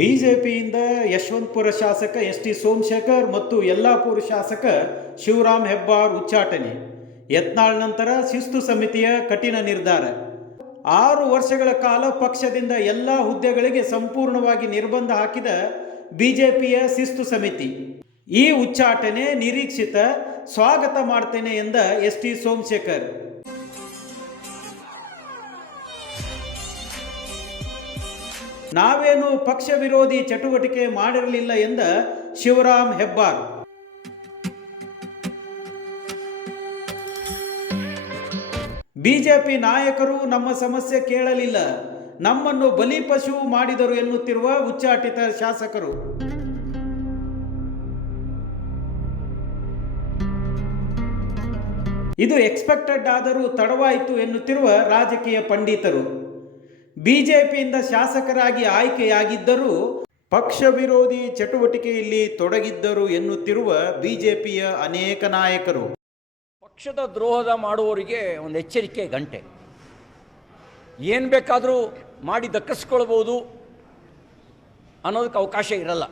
ಬಿಜೆಪಿಯಿಂದ ಯಶವಂತಪುರ ಶಾಸಕ ಎಸ್.ಟಿ. ಸೋಮಶೇಖರ್ ಮತ್ತು ಯಲ್ಲಾಪುರ ಶಾಸಕ ಶಿವರಾಮ್ ಹೆಬ್ಬಾರ್ ಉಚ್ಚಾಟನೆ. ಯತ್ನಾಳ್ ನಂತರ ಶಿಸ್ತು ಸಮಿತಿಯ ಕಠಿಣ ನಿರ್ಧಾರ. 6 ವರ್ಷಗಳ ಕಾಲ ಪಕ್ಷದಿಂದ ಎಲ್ಲ ಹುದ್ದೆಗಳಿಗೆ ಸಂಪೂರ್ಣವಾಗಿ ನಿರ್ಬಂಧ ಹಾಕಿದ ಬಿಜೆಪಿಯ ಶಿಸ್ತು ಸಮಿತಿ ಈ ಉಚ್ಚಾಟನೆ ನಿರೀಕ್ಷಿತ, ಸ್ವಾಗತ ಮಾಡ್ತೇನೆ ಎಂದ ಎಸ್.ಟಿ. ಸೋಮಶೇಖರ್. ನಾವೇನು ಪಕ್ಷ ವಿರೋಧಿ ಚಟುವಟಿಕೆ ಮಾಡಿರಲಿಲ್ಲ ಎಂದ ಶಿವರಾಮ್ ಹೆಬ್ಬಾರ್. ಬಿಜೆಪಿ ನಾಯಕರು ನಮ್ಮ ಸಮಸ್ಯೆ ಕೇಳಲಿಲ್ಲ, ನಮ್ಮನ್ನು ಬಲಿಪಶು ಮಾಡಿದರು ಎನ್ನುತ್ತಿರುವ ಉಚ್ಚಾಟಿತ ಶಾಸಕರು. ಇದು ಎಕ್ಸ್ಪೆಕ್ಟೆಡ್ ಆದರೂ ತಡವಾಯಿತು ಎನ್ನುತ್ತಿರುವ ರಾಜಕೀಯ ಪಂಡಿತರು. ಬಿಜೆಪಿಯಿಂದ ಶಾಸಕರಾಗಿ ಆಯ್ಕೆಯಾಗಿದ್ದರೂ ಪಕ್ಷ ವಿರೋಧಿ ಚಟುವಟಿಕೆಯಲ್ಲಿ ತೊಡಗಿದ್ದರು ಎನ್ನುತ್ತಿರುವ ಬಿಜೆಪಿಯ ಅನೇಕ ನಾಯಕರು. ಪಕ್ಷದ ದ್ರೋಹದ ಮಾಡುವವರಿಗೆ ಒಂದು ಎಚ್ಚರಿಕೆ ಗಂಟೆ. ಏನು ಬೇಕಾದರೂ ಮಾಡಿ ದಕ್ಕಿಸ್ಕೊಳ್ಬೋದು ಅನ್ನೋದಕ್ಕೆ ಅವಕಾಶ ಇರಲ್ಲ.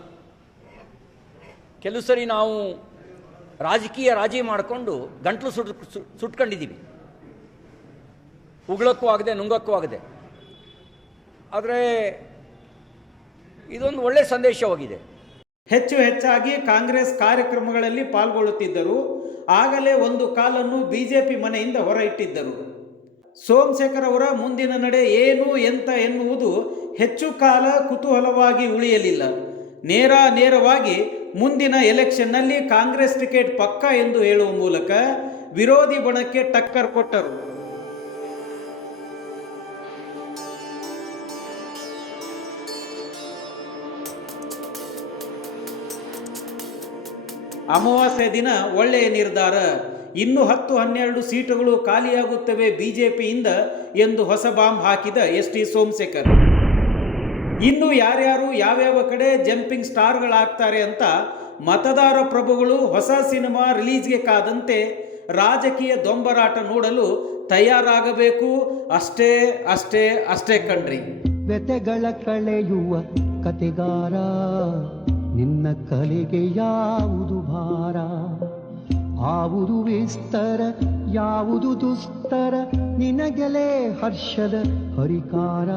ಕೆಲವು ಸರಿ ನಾವು ರಾಜಕೀಯ ರಾಜಿ ಮಾಡಿಕೊಂಡು ಗಂಟಲು ಸುಟ್ಕೊಂಡಿದ್ದೀವಿ, ಉಗುಳಕ್ಕೂ ಆಗದೆ ನುಂಗಕ್ಕೂ ಆಗದೆ. ಆದರೆ ಇದೊಂದು ಒಳ್ಳೆಯ ಸಂದೇಶವಾಗಿದೆ. ಹೆಚ್ಚಾಗಿ ಕಾಂಗ್ರೆಸ್ ಕಾರ್ಯಕ್ರಮಗಳಲ್ಲಿ ಪಾಲ್ಗೊಳ್ಳುತ್ತಿದ್ದರು. ಆಗಲೇ ಒಂದು ಕಾಲನ್ನು ಬಿಜೆಪಿ ಮನೆಯಿಂದ ಹೊರ ಇಟ್ಟಿದ್ದರು. ಸೋಮಶೇಖರ್ ಅವರ ಮುಂದಿನ ನಡೆ ಏನು ಎಂತ ಎನ್ನುವುದು ಹೆಚ್ಚು ಕಾಲ ಕುತೂಹಲವಾಗಿ ಉಳಿಯಲಿಲ್ಲ. ನೇರವಾಗಿ ಮುಂದಿನ ಎಲೆಕ್ಷನ್ನಲ್ಲಿ ಕಾಂಗ್ರೆಸ್ ಟಿಕೆಟ್ ಪಕ್ಕ ಎಂದು ಹೇಳುವ ಮೂಲಕ ವಿರೋಧಿ ಬಣಕ್ಕೆ ಟಕ್ಕರ್ ಕೊಟ್ಟರು. ಅಮಾವಾಸ್ಯೆ ದಿನ ಒಳ್ಳೆಯ ನಿರ್ಧಾರ, ಇನ್ನು 10-12 ಸೀಟುಗಳು ಖಾಲಿಯಾಗುತ್ತವೆ ಬಿಜೆಪಿಯಿಂದ ಎಂದು ಹೊಸ ಬಾಂಬ್ ಹಾಕಿದ ಎಸ್.ಟಿ. ಸೋಮಶೇಖರ್. ಇನ್ನು ಯಾರ್ಯಾರು ಯಾವ್ಯಾವ ಕಡೆ ಜಂಪಿಂಗ್ ಸ್ಟಾರ್ಗಳಾಗ್ತಾರೆ ಅಂತ ಮತದಾರ ಪ್ರಭುಗಳು ಹೊಸ ಸಿನಿಮಾ ರಿಲೀಸ್ಗೆ ಕಾದಂತೆ ರಾಜಕೀಯ ದೊಂಬರಾಟ ನೋಡಲು ತಯಾರಾಗಬೇಕು. ಅಷ್ಟೇ ಕಣ್ರಿ. ವ್ಯತೆಗಳ ಕಳೆಯುವ ಕತೆಗಾರ, ನಿನ್ನ ಕಲೆಗೆ ಯಾವುದು ಭಾರ, ಆವುದು ವಿಸ್ತರ ಯಾವುದು ದುಸ್ತರ, ನಿನಗೆಲೆ ಹರ್ಷದ ಹರಿಕಾರ.